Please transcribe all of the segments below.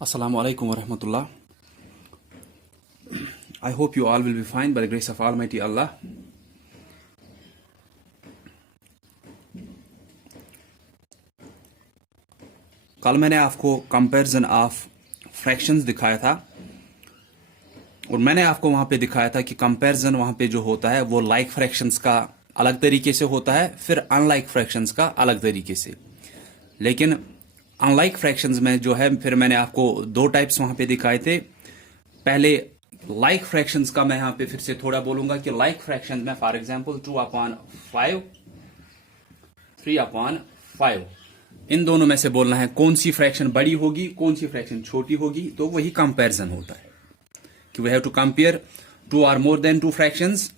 Assalamu alaikum wa rahmatullah. I hope you all will be fine by the grace of Almighty Allah. कल मैंने आपको comparison of fractions दिखाया था और मैंने आपको वहां पे दिखाया था कि कंपैरिजन वहां पे जो होता है वो लाइक फ्रैक्शंस का अलग तरीके से होता है, फिर अनलाइक फ्रैक्शंस का अलग तरीके से। लेकिन अनलाइक फ्रैक्शंस में जो है फिर मैंने आपको दो टाइप्स वहां पे दिखाए थे। पहले लाइक फ्रैक्शंस का मैं यहां पे फिर से थोड़ा बोलूंगा कि लाइक फ्रैक्शंस में फॉर एग्जांपल 2/5, 3/5, इन दोनों में से बोलना है कौन सी फ्रैक्शन बड़ी होगी, कौन सी फ्रैक्शन छोटी होगी, तो वही कंपैरिजन होता है कि वी हैव टू कंपेयर 2 और मोर देन 2 फ्रैक्शंस।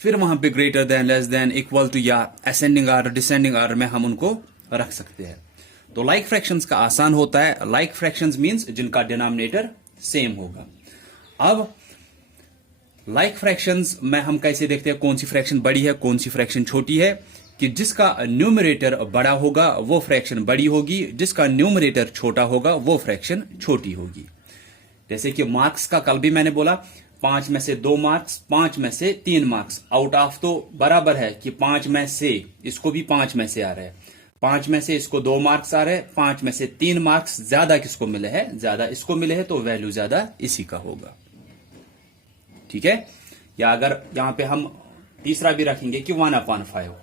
फिर वहां पे greater than, less than, equal to या असेंडिंग ऑर्डर, डिसेंडिंग ऑर्डर में हम उनको रख सकते हैं। तो लाइक फ्रैक्शंस का आसान होता है। लाइक फ्रैक्शंस मींस जिनका डिनोमिनेटर सेम होगा। अब लाइक फ्रैक्शंस में हम कैसे देखते हैं कौन सी फ्रैक्शन बड़ी है, कौन सी फ्रैक्शन छोटी है, कि जिसका न्यूमरेटर बड़ा होगा वो फ्रैक्शन बड़ी होगी, जिसका न्यूमरेटर छोटा होगा वो फ्रैक्शन छोटी होगी। जैसे कि मार्क्स का कल भी मैंने बोला 5 में से 2 मार्क्स, 5 में से 3 मार्क्स, आउट ऑफ तो बराबर है कि 5 में से इसको भी 5 में से आ रहा है, 5 में से इसको 2 मार्क्स आ रहे हैं, 5 में से 3 मार्क्स ज्यादा किसको मिले हैं, ज्यादा इसको मिले हैं, तो वैल्यू ज्यादा इसी का होगा। ठीक है। या अगर यहां पे हम तीसरा भी रखेंगे कि 1/5,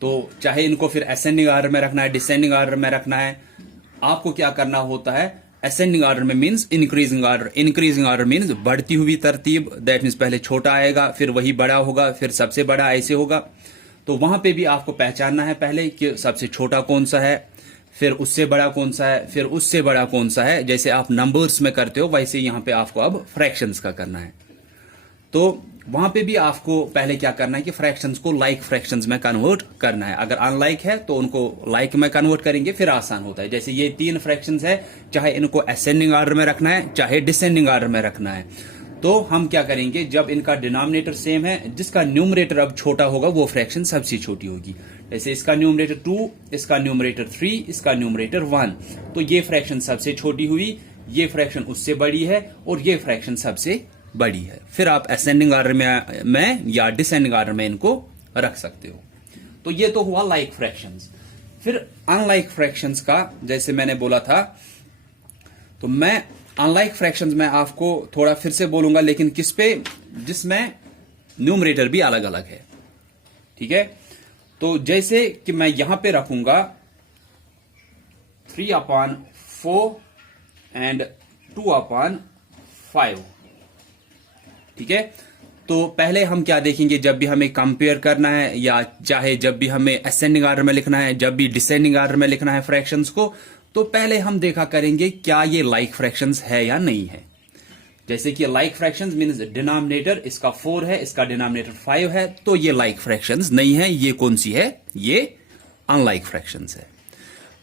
तो चाहे इनको फिर असेंडिंग ऑर्डर में रखना है, डिसेंडिंग ऑर्डर में रखना है, आपको क्या करना होता है, असेंडिंग ऑर्डर में means increasing order, increasing order means बढ़ती हुई तरतीब, दैट मींस पहले छोटा आएगा, फिर वही बड़ा होगा, फिर सबसे बड़ा, ऐसे होगा। तो वहां पे भी आपको पहचानना है पहले कि सबसे छोटा कौन सा है, फिर उससे बड़ा कौन सा है, फिर उससे बड़ा कौन सा है। जैसे आप नंबर्स में करते हो वैसे यहां पे आपको अब फ्रैक्शंस का करना है। तो वहां पे भी आपको पहले क्या करना है कि फ्रैक्शंस को लाइक फ्रैक्शंस में कन्वर्ट करना है। अगर अनलाइक है तो उनको लाइक में कन्वर्ट करेंगे, फिर आसान होता है। जैसे ये 3 फ्रैक्शंस है, चाहे इनको असेंडिंग ऑर्डर में रखना है, चाहे डिसेंडिंग ऑर्डर में रखना है, तो हम क्या करेंगे, जब इनका डिनोमिनेटर सेम है, जिसका न्यूमरेटर अब छोटा होगा वो फ्रैक्शन सबसे छोटी होगी। जैसे इसका न्यूमरेटर 2, इसका न्यूमरेटर 3, इसका न्यूमरेटर 1, तो ये फ्रैक्शन सबसे छोटी हुई, ये फ्रैक्शन उससे बड़ी है और ये फ्रैक्शन सबसे बड़ी है। फिर आप असेंडिंग ऑर्डर में या डिसेंडिंग ऑर्डर में इनको रख सकते हो। तो ये तो हुआ लाइक फ्रैक्शंस। फिर अनलाइक फ्रैक्शंस का जैसे मैंने बोला था, तो मैं अनलाइक फ्रैक्शंस में आपको थोड़ा फिर से बोलूंगा, लेकिन किस पे, जिसमें न्यूमरेटर भी अलग अलग है। ठीक है। तो जैसे कि मैं यहां पे रखूंगा 3/4 एंड 2/5। ठीक है। तो पहले हम क्या देखेंगे, जब भी हमें कंपेयर करना है या चाहे जब भी हमें असेंडिंग ऑर्डर में लिखना है, जब भी डिसेंडिंग ऑर्डर में लिखना है फ्रैक्शंस को, तो पहले हम देखा करेंगे क्या ये लाइक फ्रैक्शंस है या नहीं है। जैसे कि लाइक फ्रैक्शंस मींस डिनोमिनेटर इसका 4 है, इसका डिनोमिनेटर 5 है, तो ये लाइक फ्रैक्शंस नहीं है। ये कौन सी है, ये अनलाइक फ्रैक्शंस है।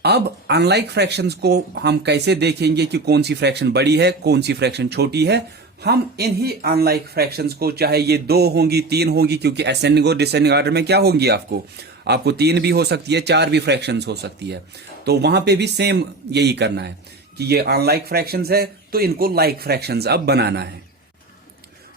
अब अनलाइक फ्रैक्शंस को हम कैसे देखेंगे कि कौन सी फ्रैक्शन बड़ी है, कौन सी फ्रैक्शन छोटी है। हम इन्हीं अनलाइक फ्रैक्शंस को, चाहे ये 2 होंगी, 3 होंगी, क्योंकि असेंडिंग और डिसेंडिंग ऑर्डर में क्या होंगी, आपको 3 भी हो सकती है, 4 भी फ्रैक्शंस हो सकती है। तो वहां पे भी सेम यही करना है कि ये अनलाइक फ्रैक्शंस है तो इनको लाइक फ्रैक्शंस अब बनाना है।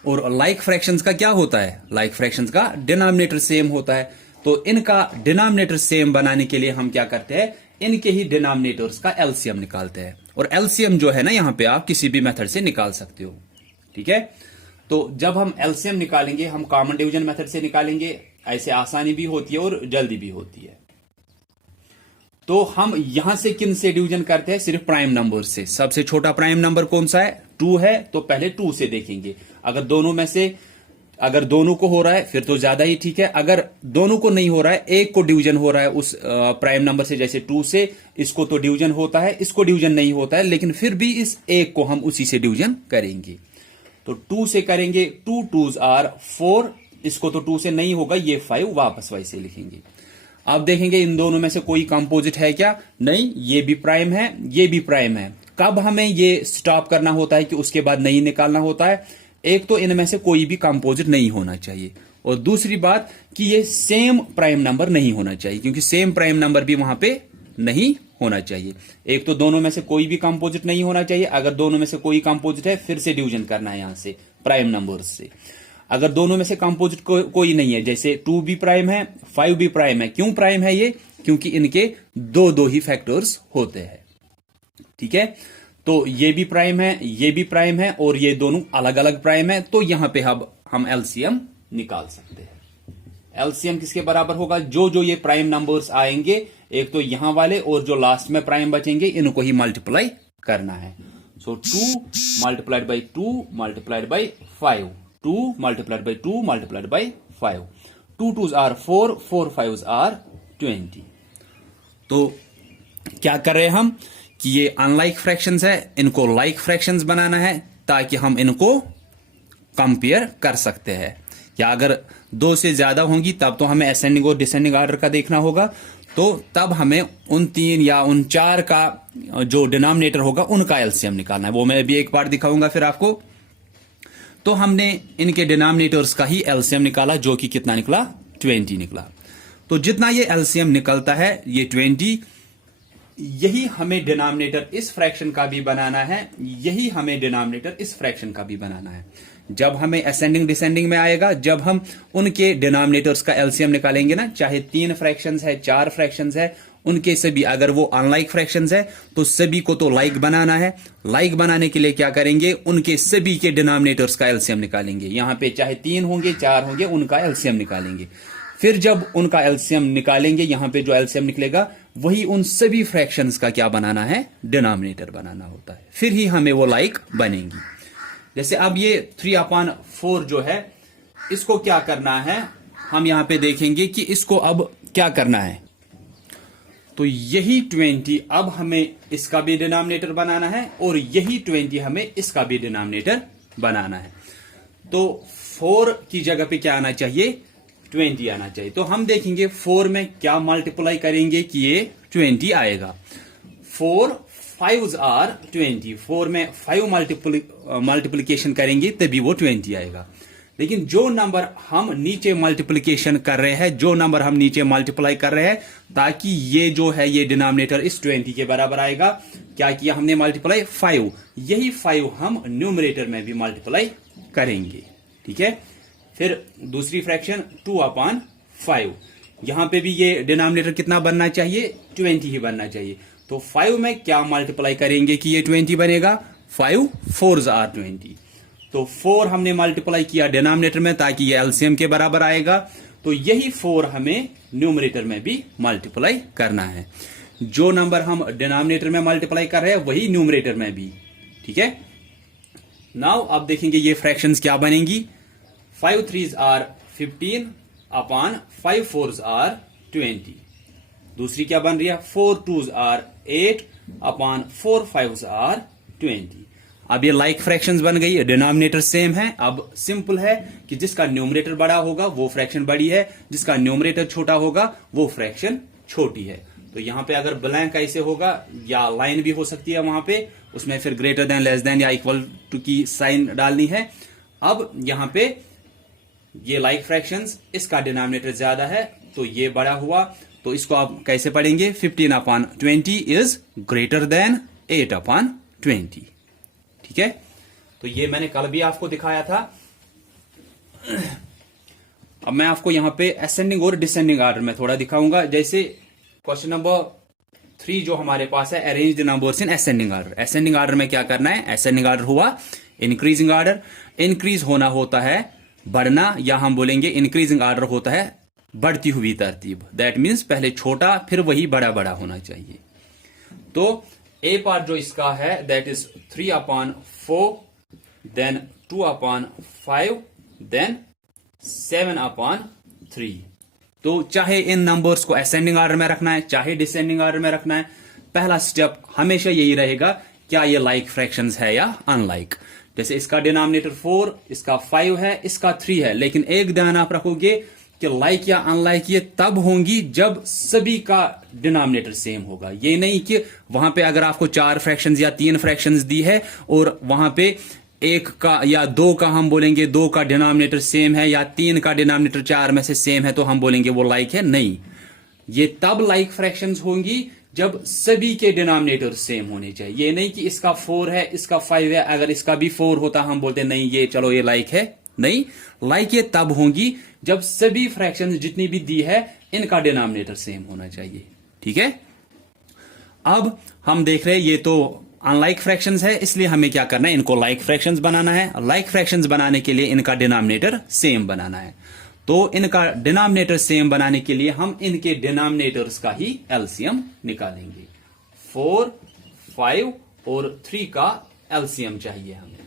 और लाइक फ्रैक्शंस का क्या होता है, लाइक फ्रैक्शंस का डिनोमिनेटर सेम होता है। तो इनका डिनोमिनेटर सेम बनाने के लिए हम क्या करते हैं, इनके ही डिनोमिनेटर्स का एलसीएम निकालते हैं। और एलसीएम जो है ना, यहां पे आप किसी भी मेथड से निकाल सकते हो। ठीक है। तो जब हम एलसीएम निकालेंगे, हम कॉमन डिवीजन मेथड से निकालेंगे, ऐसे आसानी भी होती है और जल्दी भी होती है। तो हम यहां से किन से डिवीजन करते हैं, सिर्फ प्राइम नंबर से। सबसे छोटा प्राइम नंबर कौन सा है, 2 है, तो पहले 2 से देखेंगे। अगर दोनों में से, अगर दोनों को हो रहा है फिर तो ज्यादा ही ठीक है। अगर दोनों को नहीं हो रहा है, एक को डिवीजन हो रहा है उस प्राइम नंबर से, जैसे 2 से, इसको तो डिवीजन होता है, इसको डिवीजन नहीं होता है, लेकिन फिर भी इस एक को हम उसी से डिवीजन करेंगे। तो 2 से करेंगे, 2 2s आर 4, इसको तो 2 से नहीं होगा, ये 5 वापस वैसे लिखेंगे। अब देखेंगे इन दोनों में से कोई कंपोजिट है क्या, नहीं, ये भी प्राइम है, ये भी प्राइम है। कब हमें ये स्टॉप करना होता है कि उसके बाद नहीं निकालना होता है, एक तो इनमें से कोई भी कंपोजिट नहीं होना चाहिए, और दूसरी बात कि ये सेम प्राइम नंबर नहीं होना चाहिए, क्योंकि सेम प्राइम नंबर भी वहां पे नहीं होना चाहिए। एक तो दोनों में से कोई भी कंपोजिट नहीं होना चाहिए। अगर दोनों में से कोई कंपोजिट है फिर से डिवीजन करना है यहां से प्राइम नंबर्स से। अगर दोनों में से कंपोजिट कोई नहीं है, जैसे 2 भी प्राइम है 5 भी प्राइम है, क्यों प्राइम है ये? क्योंकि इनके दो दो ही फैक्टर्स होते हैं। ठीक है, तो ये भी प्राइम है, ये भी प्राइम है और ये दोनों अलग अलग प्राइम है, तो यहां पे हम एलसीएम निकाल सकते हैं। एलसीएम किसके बराबर होगा? जो जो ये प्राइम नंबर्स आएंगे, एक तो यहां वाले और जो लास्ट में प्राइम बचेंगे, इनको ही मल्टीप्लाई करना है। So 2 multiplied by 2 multiplied by 5, 2 multiplied by 2 multiplied by 5, 2 2s are 4, 4 5s are 20। तो क्या कर रहे हैं हम कि ये अनलाइक फ्रैक्शंस है, इनको लाइक फ्रैक्शंस बनाना है ताकि हम इनको कंपेयर कर सकते हैं। या अगर 2 से ज्यादा होंगी तब तो हमें असेंडिंग और डिसेंडिंग ऑर्डर का देखना होगा, तो तब हमें उन 3 या उन 4 का जो डिनोमिनेटर होगा उनका एलसीएम निकालना है। वो मैं भी एक बार दिखाऊंगा फिर आपको। तो हमने इनके डिनोमिनेटर्स का ही एलसीएम निकाला, जो कि कितना निकला? 20 निकला। तो जितना ये एलसीएम निकलता है ये 20, यही हमें डिनोमिनेटर इस फ्रैक्शन का भी बनाना है, यही हमें डिनोमिनेटर इस फ्रैक्शन का भी बनाना है। जब हमें असेंडिंग डिसेंडिंग में आएगा, जब हम उनके डिनोमिनेटर्स का एलसीएम निकालेंगे ना, चाहे 3 फ्रैक्शंस है 4 फ्रैक्शंस है, उनके सभी, अगर वो अनलाइक फ्रैक्शंस है तो सभी को तो लाइक बनाना है। लाइक बनाने के लिए क्या करेंगे? उनके सभी के डिनोमिनेटर्स का एलसीएम निकालेंगे। यहां पे चाहे 3 होंगे 4 होंगे, उनका एलसीएम निकालेंगे। फिर जब उनका एलसीएम निकालेंगे, यहां पे जो एलसीएम निकलेगा वही उन सभी फ्रैक्शंस का क्या बनाना है? डिनोमिनेटर बनाना होता है। फिर ही हमें वो लाइक बनेंगी। जैसे अब ये 3/4 जो है, इसको क्या करना है? हम यहां पे देखेंगे कि इसको अब क्या करना है। तो यही 20 अब हमें इसका भी डिनोमिनेटर बनाना है और यही 20 हमें इसका भी डिनोमिनेटर बनाना है। तो 4 की जगह पे क्या आना चाहिए? 20 आना चाहिए। तो हम देखेंगे 4 में क्या मल्टीप्लाई करेंगे कि ये 20 आएगा। 4 5s आर 20, 4 में 5 मल्टीप्लीकेशन करेंगे तभी वो 20 आएगा। लेकिन जो नंबर हम नीचे मल्टीप्लीकेशन कर रहे हैं, जो नंबर हम नीचे मल्टीप्लाई कर रहे हैं, ताकि ये जो है ये डिनोमिनेटर इस 20 के बराबर आएगा। क्या किया हमने? मल्टीप्लाई 5, यही 5 हम न्यूमरेटर में भी मल्टीप्लाई करेंगे। ठीक है, फिर दूसरी फ्रैक्शन 2/5, यहां पे भी ये डिनोमिनेटर कितना बनना चाहिए? 20 ही बनना चाहिए। तो 5 में क्या मल्टीप्लाई करेंगे कि ये 20 बनेगा? 5 4s आर 20। तो 4 हमने मल्टीप्लाई किया डिनोमिनेटर में ताकि ये एलसीएम के बराबर आएगा। तो यही 4 हमें न्यूमरेटर में भी मल्टीप्लाई करना है। जो नंबर हम डिनोमिनेटर में मल्टीप्लाई कर रहे हैं वही न्यूमरेटर में भी। ठीक है, नाउ अब देखेंगे ये फ्रैक्शंस क्या बनेंगी। 5 3s आर 15/5 4s आर 20। दूसरी क्या बन रही है? 4 2s आर 8/4 5s आर 20। अब ये लाइक फ्रैक्शंस बन गई, डिनोमिनेटर सेम है। अब सिंपल है कि जिसका न्यूमरेटर बड़ा होगा वो फ्रैक्शन बड़ी है, जिसका न्यूमरेटर छोटा होगा वो फ्रैक्शन छोटी है। तो यहां पे अगर ब्लैंक ऐसे होगा या लाइन भी हो सकती है वहां पे, उसमें फिर ग्रेटर देन, लेस देन या इक्वल टू की साइन डालनी है। अब यहां पे ये लाइक फ्रैक्शंस, इसका डिनोमिनेटर ज्यादा है तो ये बड़ा हुआ, तो इसको आप कैसे पढ़ेंगे? 15/20 इज ग्रेटर देन 8/20। ठीक है, तो ये मैंने कल भी आपको दिखाया था। अब मैं आपको यहां पे असेंडिंग और डिसेंडिंग ऑर्डर में थोड़ा दिखाऊंगा। जैसे क्वेश्चन नंबर 3 जो हमारे पास है, arrange the numbers in ascending order. Ascending order में क्या करना है? असेंडिंग ऑर्डर हुआ इंक्रीजिंग ऑर्डर। इंक्रीज होना होता है बढ़ना, या हम बोलेंगे इंक्रीजिंग ऑर्डर होता है बढ़ती हुई तरतीब। दैट मीन्स पहले छोटा फिर वही बड़ा बड़ा होना चाहिए। तो ए पार्ट जो इसका है दैट इज 3/4, देन 2/5, देन 7/3। तो चाहे इन नंबर्स को असेंडिंग ऑर्डर में रखना है चाहे डिसेंडिंग ऑर्डर में रखना है, पहला स्टेप हमेशा यही रहेगा, क्या ये लाइक फ्रैक्शंस है या अनलाइक। जैसे इसका डिनोमिनेटर 4, इसका 5 है, इसका 3 है, लेकिन एक ध्यान आप रखोगे कि लाइक या अनलाइक ये तब होंगी जब सभी का डिनोमिनेटर सेम होगा। ये नहीं कि वहां पे अगर आपको 4 फ्रैक्शंस या 3 फ्रैक्शंस दी है और वहां पे 1 का या 2 का हम बोलेंगे 2 का डिनोमिनेटर सेम है, या 3 का डिनोमिनेटर 4 में से सेम है, तो हम बोलेंगे वो लाइक है। नहीं, ये तब लाइक फ्रैक्शंस होंगी जब सभी के डिनोमिनेटर सेम होने चाहिए। ये नहीं कि इसका 4 है, इसका 5 है, अगर इसका भी 4 होता हम बोलते नहीं ये चलो ये लाइक है। नहीं, लाइक ये तब होंगी जब सभी फ्रैक्शन जितनी भी दी है इनका डिनोमिनेटर सेम होना चाहिए। ठीक है, अब हम देख रहे हैं ये तो अनलाइक फ्रैक्शंस है, इसलिए हमें क्या करना है, इनको लाइक फ्रैक्शंस बनाना है। लाइक फ्रैक्शंस बनाने के लिए इनका डिनोमिनेटर सेम बनाना है। तो इनका डिनोमिनेटर सेम बनाने के लिए हम इनके डिनोमिनेटर्स का ही एलसीएम निकालेंगे। 4, 5 और 3 का एलसीएम चाहिए हमें।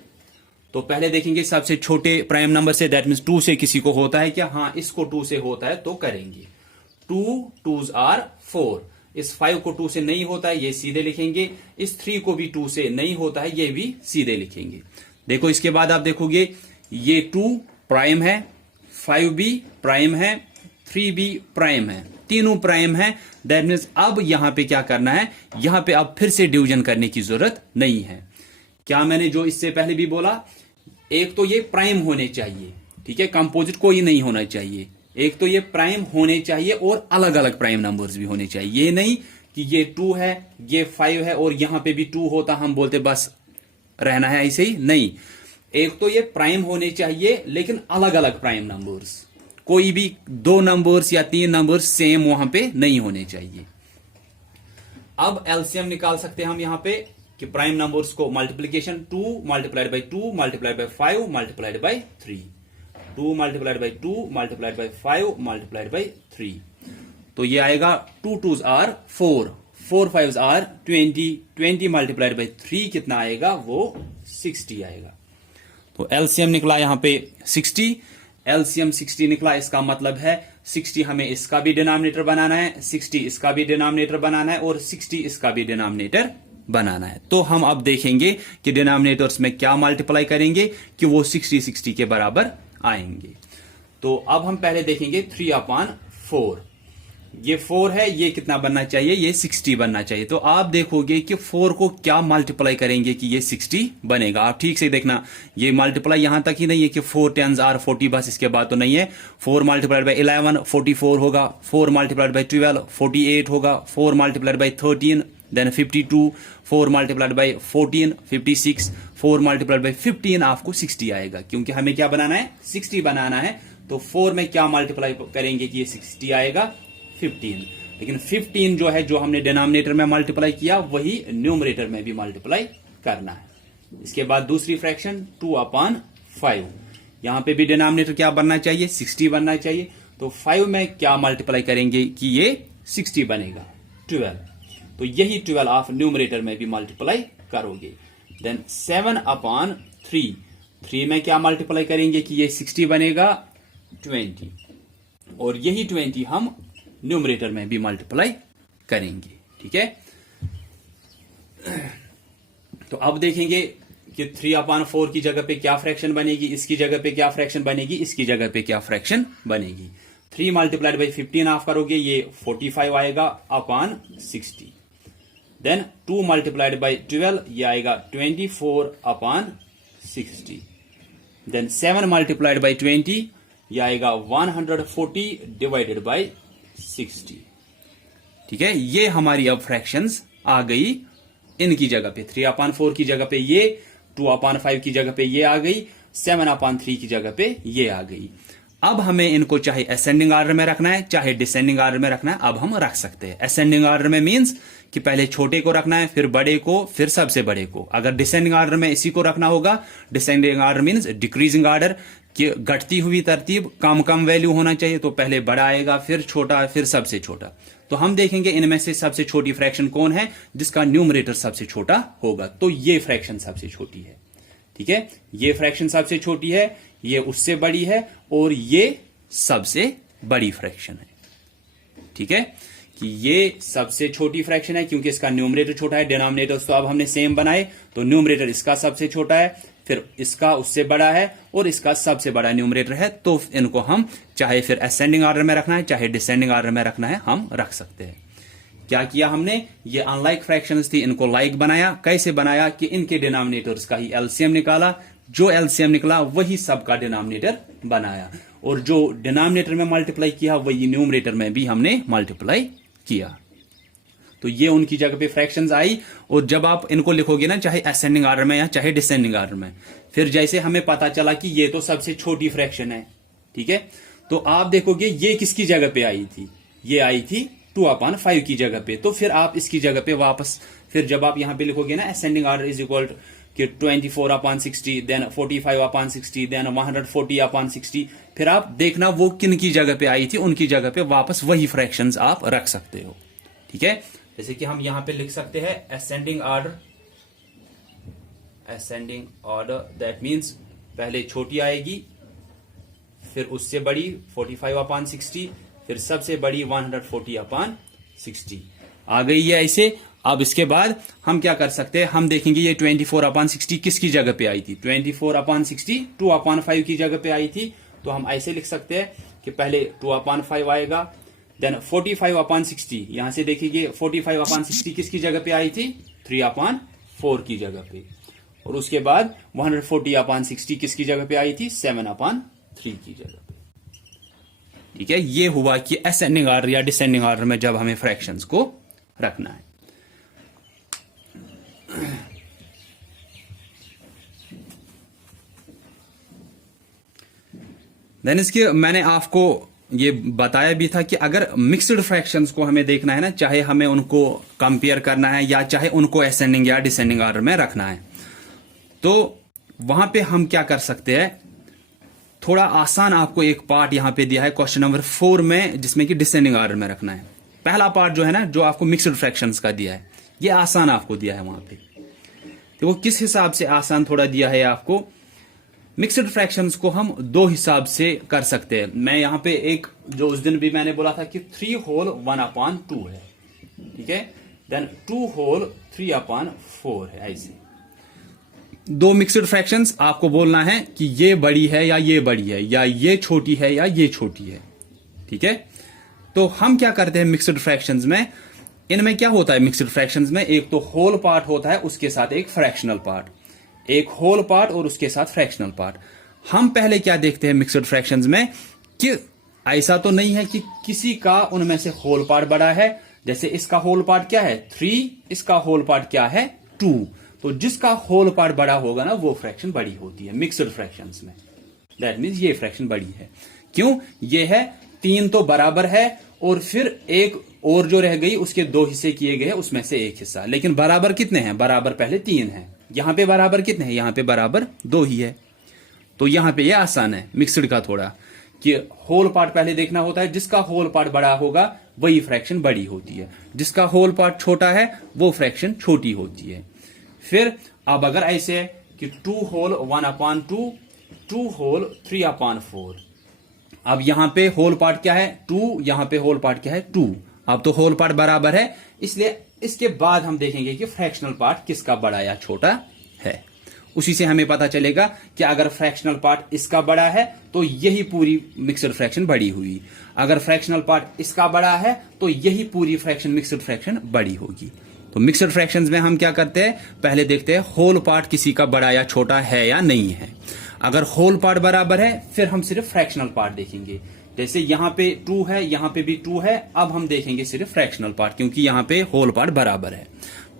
तो पहले देखेंगे सबसे छोटे प्राइम नंबर से, दैट मीन्स 2 से किसी को होता है क्या? हाँ, इसको 2 से होता है तो करेंगे। 2 2s आर 4। इस 5 को 2 से नहीं होता है, ये सीधे लिखेंगे। इस 3 को भी 2 से नहीं होता है, ये भी सीधे लिखेंगे। देखो इसके बाद आप देखोगे ये 2 प्राइम है, 5 भी प्राइम है, 3 भी प्राइम है, तीनों प्राइम है। दैट मीन्स अब यहां पे क्या करना है, यहां पे अब फिर से डिवीजन करने की जरूरत नहीं है। क्या मैंने जो इससे पहले भी बोला, एक तो ये प्राइम होने चाहिए, ठीक है, कंपोजिट कोई नहीं होना चाहिए। एक तो ये प्राइम होने चाहिए और अलग अलग प्राइम नंबर्स भी होने चाहिए। ये नहीं कि ये 2 है, ये 5 है और यहां पे भी 2 होता हम बोलते बस रहना है ऐसे ही। नहीं, एक तो ये प्राइम होने चाहिए लेकिन अलग अलग प्राइम नंबर्स, कोई भी 2 नंबर्स या 3 नंबर्स सेम वहां पे नहीं होने चाहिए। अब एलसीएम निकाल सकते हैं हम यहां पे कि प्राइम नंबर्स को multiplication 2 multiplied by 2 multiplied by 5 multiplied by 3, 2 multiplied by 2 multiplied by 5 multiplied by 3। तो ये आएगा 2 2s are 4, 4 5s are 20, 20 multiplied by 3 कितना आएगा, वो 60 आएगा। तो एलसीएम निकला यहां पे 60, एलसीएम 60 निकला। इसका मतलब है 60 हमें इसका भी डिनोमिनेटर बनाना है, 60 इसका भी डिनोमिनेटर बनाना है और 60 इसका भी डिनोमिनेटर बनाना है। तो हम अब देखेंगे कि डिनोमिनेटर्स में क्या मल्टीप्लाई करेंगे कि वो 60 के बराबर आएंगे। तो अब हम पहले देखेंगे 3/4। ये 4 है, ये कितना बनना चाहिए, ये 60 बनना चाहिए। तो आप देखोगे कि 4 को क्या मल्टीप्लाई करेंगे कि ये 60 बनेगा। आप ठीक से देखना, ये मल्टीप्लाई यहां तक ही नहीं है कि 4 10s आर 40, बस इसके बाद तो नहीं है। 4 मल्टीप्लाइड बाई 11 44 होगा, 4 मल्टीप्लाइड बाई 12 48 होगा, 4 multiplied by 13 then 52, 4 multiplied by 14 56, 4 multiplied by 15 आपको 60 आएगा। क्योंकि हमें क्या बनाना है, 60 बनाना है। तो 4 में क्या मल्टीप्लाई करेंगे कि ये 60 आएगा, 15। लेकिन 15 जो है, जो हमने डिनोमिनेटर में मल्टीप्लाई किया, वही न्यूमरेटर में भी मल्टीप्लाई करना है। इसके बाद दूसरी फ्रैक्शन 2/5, यहां पे भी डिनोमिनेटर क्या बनना चाहिए, 60 बनना चाहिए। तो 5 में क्या मल्टीप्लाई करेंगे कि ये 60 बनेगा, 12। तो यही 12 आप न्यूमरेटर में भी मल्टीप्लाई करोगे। देन 7/3, 3 में क्या मल्टीप्लाई करेंगे कि ये 60 बनेगा, 20। और यही 20 हम न्यूमरेटर में भी मल्टीप्लाई करेंगे। ठीक है, तो अब देखेंगे कि 3/4 की जगह पे क्या फ्रैक्शन बनेगी, इसकी जगह पे क्या फ्रैक्शन बनेगी, इसकी जगह पे क्या फ्रैक्शन बनेगी। 3 मल्टीप्लाइड बाई 15 आप करोगे, ये 45 आएगा अपॉन 60। देन 2 मल्टीप्लाइड बाई 12, ये आएगा 24/60। देन 7 मल्टीप्लाइड बाई 20, ये आएगा 140 डिवाइडेड बाई 60। ठीक है, ये हमारी अब फ्रैक्शंस आ गई इनकी जगह पे। 3/4 की जगह पे ये, 2/5 की जगह पे ये आ गई, 7/3 की जगह पे ये आ गई। अब हमें इनको चाहे असेंडिंग ऑर्डर में रखना है चाहे डिसेंडिंग ऑर्डर में रखना है, अब हम रख सकते हैं। असेंडिंग ऑर्डर में मींस कि पहले छोटे को रखना है, फिर बड़े को, फिर सबसे बड़े को। अगर डिसेंडिंग ऑर्डर में इसी को रखना होगा, descending order means decreasing order, कि घटती हुई तरतीब, कम कम वैल्यू होना चाहिए। तो पहले बड़ा आएगा, फिर छोटा, फिर सबसे छोटा। तो हम देखेंगे इनमें से सबसे छोटी फ्रैक्शन कौन है जिसका न्यूमरेटर सबसे छोटा होगा। तो ये फ्रैक्शन सबसे छोटी है। ठीक है, ये फ्रैक्शन सबसे छोटी है, ये उससे बड़ी है और ये सबसे बड़ी फ्रैक्शन है। ठीक है, कि ये सबसे छोटी फ्रैक्शन है क्योंकि इसका न्यूमरेटर छोटा है। डिनोमिनेटर्स तो अब हमने सेम बनाए, तो न्यूमरेटर इसका सबसे छोटा है, फिर इसका उससे बड़ा है और इसका सबसे बड़ा न्यूमरेटर है। तो इनको हम चाहे फिर असेंडिंग ऑर्डर में रखना है चाहे डिसेंडिंग ऑर्डर में रखना है, हम रख सकते हैं। क्या किया हमने, ये अनलाइक फ्रैक्शंस थी, इनको लाइक बनाया। कैसे बनाया कि इनके डिनोमिनेटर्स का ही एलसीएम निकाला, जो एलसीएम निकला वही सबका डिनोमिनेटर बनाया, और जो डिनोमिनेटर में मल्टीप्लाई किया वही न्यूमरेटर में भी हमने मल्टीप्लाई किया। तो ये उनकी जगह पे फ्रैक्शंस आई। और जब आप इनको लिखोगे ना, चाहे असेंडिंग ऑर्डर में या चाहे डिसेंडिंग ऑर्डर में, फिर जैसे हमें पता चला कि ये तो सबसे छोटी फ्रैक्शन है, ठीक है, तो आप देखोगे ये किसकी जगह पे आई थी, ये आई थी 2/5 की जगह पे। तो फिर आप इसकी जगह पे वापस, फिर जब आप यहां पे लिखोगे ना असेंडिंग ऑर्डर इज इक्वल कि 24/60, देन 45/60, देन 140/60, फिर आप देखना वो किन की जगह पे आई थी, उनकी जगह पे वापस वही फ्रैक्शंस आप रख सकते हो, ठीक है। जैसे कि हम यहां पे लिख सकते हैं असेंडिंग ऑर्डर दैट मीन्स पहले छोटी आएगी, फिर उससे बड़ी 45/60, फिर सबसे बड़ी 140/60 आ गई है ऐसे। अब इसके बाद हम क्या कर सकते हैं, हम देखेंगे ये 24/60 किसकी जगह पे आई थी। 24/60 2/5 की जगह पे आई थी, तो हम ऐसे लिख सकते हैं कि पहले 2/5 आएगा, देन 45/60, यहां से देखेंगे 45/60 किसकी जगह पे आई थी, 3/4 की जगह पे, और उसके बाद 140/60 किसकी जगह पे आई थी, 7/3 की जगह पे, ठीक है। ये हुआ कि असेंडिंग ऑर्डर या डिसेंडिंग ऑर्डर में जब हमें फ्रैक्शंस को रखना है। देन इसके मैंने आपको ये बताया भी था कि अगर मिक्स्ड फ्रैक्शंस को हमें देखना है ना, चाहे हमें उनको कंपेयर करना है या चाहे उनको असेंडिंग या डिसेंडिंग ऑर्डर में रखना है, तो वहां पे हम क्या कर सकते हैं, थोड़ा आसान आपको एक पार्ट यहां पे दिया है क्वेश्चन नंबर 4 में, जिसमें कि डिसेंडिंग ऑर्डर में रखना है। पहला पार्ट जो है ना, जो आपको मिक्स्ड फ्रैक्शंस का दिया है, ये आसान आपको दिया है वहां पे। देखो किस हिसाब से आसान थोड़ा दिया है आपको। मिक्स्ड फ्रैक्शंस को हम दो हिसाब से कर सकते हैं। मैं यहां पे एक, जो उस दिन भी मैंने बोला था कि 3 होल 1/2 है, ठीक है, देन 2 होल 3/4 है, ऐसे दो मिक्स्ड फ्रैक्शंस आपको बोलना है कि ये बड़ी है या ये बड़ी है, या ये छोटी है या ये छोटी है, ठीक है। तो हम क्या करते हैं मिक्स्ड फ्रैक्शंस में, इनमें क्या होता है मिक्स्ड फ्रैक्शंस में, एक तो होल पार्ट होता है, उसके साथ एक फ्रैक्शनल पार्ट, एक होल पार्ट और उसके साथ फ्रैक्शनल पार्ट। हम पहले क्या देखते हैं मिक्स्ड फ्रैक्शंस में कि ऐसा तो नहीं है कि किसी का उनमें से होल पार्ट बड़ा है, जैसे इसका होल पार्ट क्या है 3, इसका होल पार्ट क्या है 2, तो जिसका होल पार्ट बड़ा होगा ना वो फ्रैक्शन बड़ी होती है मिक्स्ड फ्रैक्शंस में। दैट मीन्स ये फ्रैक्शन बड़ी है। क्यों? ये है 3 तो बराबर है, और फिर एक और जो रह गई उसके 2 हिस्से किए गए, उसमें से एक हिस्सा, लेकिन बराबर कितने हैं, बराबर पहले 3 है, यहां पे बराबर कितने हैं, यहां पे बराबर 2 ही है। तो यहां पे ये आसान है मिक्स्ड का थोड़ा, कि होल पार्ट पहले देखना होता है, जिसका होल पार्ट बड़ा होगा वही फ्रैक्शन बड़ी होती है, जिसका होल पार्ट छोटा है वो फ्रैक्शन छोटी होती है। फिर अब अगर ऐसे है कि 2 होल 1/2, 2 होल 3/4, अब यहां पे होल पार्ट क्या है 2, यहां पे होल पार्ट क्या है 2, अब तो होल पार्ट बराबर है, इसलिए इसके बाद हम देखेंगे कि फ्रैक्शनल पार्ट किसका बड़ा या छोटा है। उसी से हमें पता चलेगा कि अगर फ्रैक्शनल पार्ट इसका बड़ा है तो यही पूरी मिक्स्ड फ्रैक्शन बड़ी हुई, अगर फ्रैक्शनल पार्ट इसका बड़ा है तो यही पूरी फ्रैक्शन मिक्स्ड फ्रैक्शन बड़ी होगी। तो मिक्स्ड फ्रैक्शंस में हम क्या करते हैं, पहले देखते हैं होल पार्ट किसी का बड़ा या छोटा है या नहीं है। अगर होल पार्ट बराबर है फिर हम सिर्फ फ्रैक्शनल पार्ट देखेंगे, जैसे यहां पे 2 है, यहां पे भी 2 है, अब हम देखेंगे सिर्फ फ्रैक्शनल पार्ट, क्योंकि यहां पे होल पार्ट बराबर है।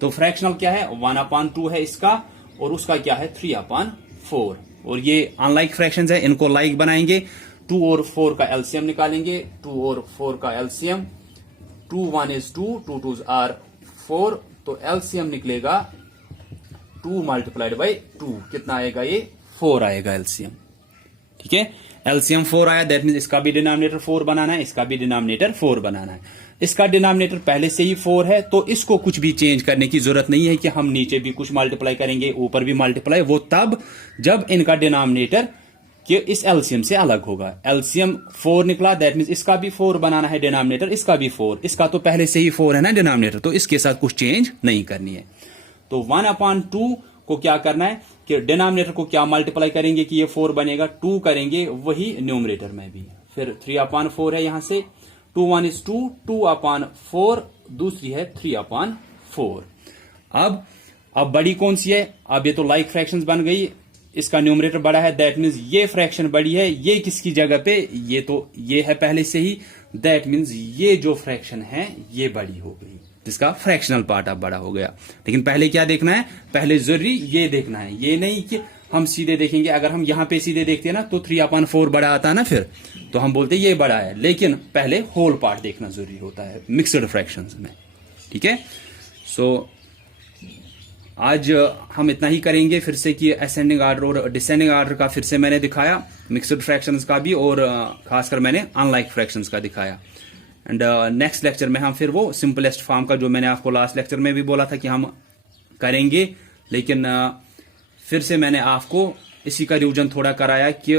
तो फ्रैक्शनल क्या है 1/2 है इसका, और उसका क्या है 3/4, और ये अनलाइक फ्रैक्शंस है, इनको लाइक बनाएंगे। 2 और 4 का एलसीएम निकालेंगे, 2 और 4 का एलसीएम, 2 1 is 2, 2 2s are 4, तो एलसीएम निकलेगा 2 मल्टीप्लाइड बाई 2, कितना आएगा ये 4 आएगा एलसीएम, ठीक है। एलसीएम 4 आया, दैट मीन इसका भी डिनोमिनेटर 4 बनाना है, इसका भी डिनोमिनेटर 4 बनाना है। इसका डिनोमिनेटर पहले से ही 4 है, तो इसको कुछ भी चेंज करने की जरूरत नहीं है कि हम नीचे भी कुछ मल्टीप्लाई करेंगे ऊपर भी मल्टीप्लाई, वो तब जब इनका डिनोमिनेटर कि इस एलसीएम से अलग होगा। एलसीएम 4 निकला, दैट मीन इसका भी 4 बनाना है डिनोमिनेटर, इसका भी 4, इसका तो पहले से ही 4 है ना डिनोमिनेटर, तो इसके साथ कुछ चेंज नहीं करनी है। तो 1/2 को क्या करना है कि डिनोमिनेटर को क्या मल्टीप्लाई करेंगे कि ये 4 बनेगा, 2 करेंगे वही न्यूमरेटर में भी, फिर 3/4 है यहां से, 2 1 is 2, 2/4, दूसरी है 3/4। अब बड़ी कौन सी है, अब ये तो लाइक फ्रैक्शंस बन गई, इसका न्यूमरेटर बड़ा है, दैट मीन्स ये फ्रैक्शन बड़ी है, ये किसकी जगह पे, ये तो ये है पहले से ही, दैट मीन्स ये जो फ्रैक्शन है ये बड़ी हो गई। जिसका फ्रैक्शनल पार्ट अब बड़ा हो गया। लेकिन पहले क्या देखना है, पहले जरूरी ये देखना है, ये नहीं कि हम सीधे देखेंगे। अगर हम यहां पे सीधे देखते हैं ना तो 3/4 बड़ा आता है ना, फिर तो हम बोलते हैं ये बड़ा है, लेकिन पहले होल पार्ट देखना जरूरी होता है मिक्सड फ्रैक्शंस में। ठीक है, सो आज हम इतना ही करेंगे फिर से कि असेंडिंग आर्डर और डिसेंडिंग आर्डर का फिर से मैंने दिखाया, मिक्सड फ्रैक्शंस का भी, और खासकर मैंने अनलाइक फ्रैक्शंस का दिखाया। एंड नेक्स्ट लेक्चर में हम फिर वो सिंपलेस्ट फॉर्म का, जो मैंने आपको लास्ट लेक्चर में भी बोला था कि हम करेंगे, लेकिन फिर से मैंने आपको इसी का रिवीजन थोड़ा कराया कि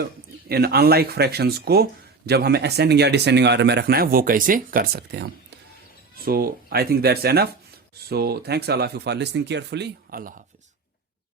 इन अनलाइक फ्रैक्शंस को जब हमें असेंडिंग या डिसेंडिंग आर्डर में रखना है वो कैसे कर सकते हैं हम। So I think that's enough. So thanks all of you for listening carefully. Allah Hafiz.